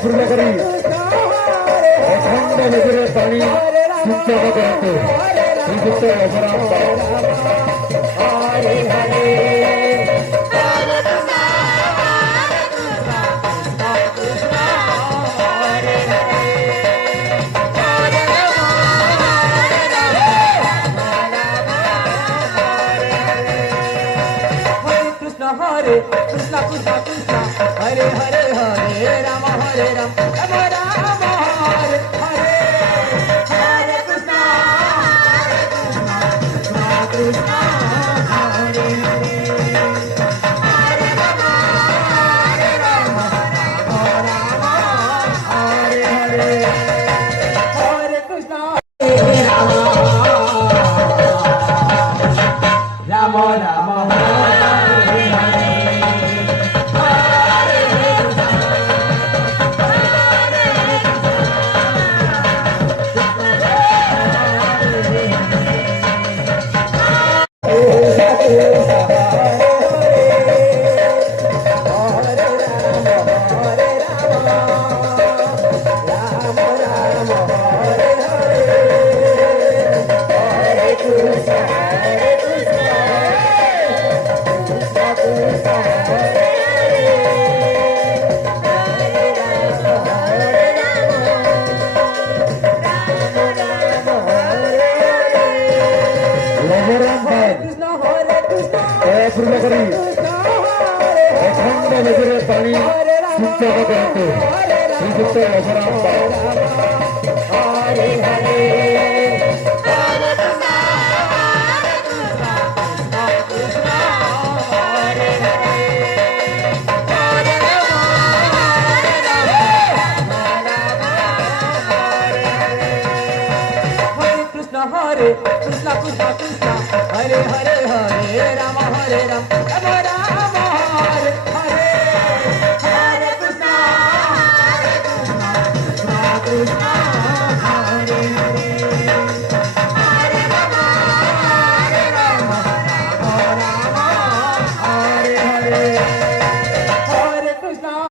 पूर्ण करी अखंड नजरे पाणी तुमच्या करतो श्रीयुक्त यशराम हरे हरे हरे कृष्ण कृष्ण कृष्ण हरे हरे हरे राम राम राम राम हरे हरे हरे कृष्ण कृष्ण हरे हरे हरे राम हरे हरे हरे कृष्ण राम राम पूर्ण करी अखंड नजरे पाणी तुमच्या करतो श्रीयुक्त यशराम हरे हरे हरे कृष्ण कृष्ण कृष्ण हरे हरे हरे राम राम राम राम हरे हरे हरे कृष्ण कृष्ण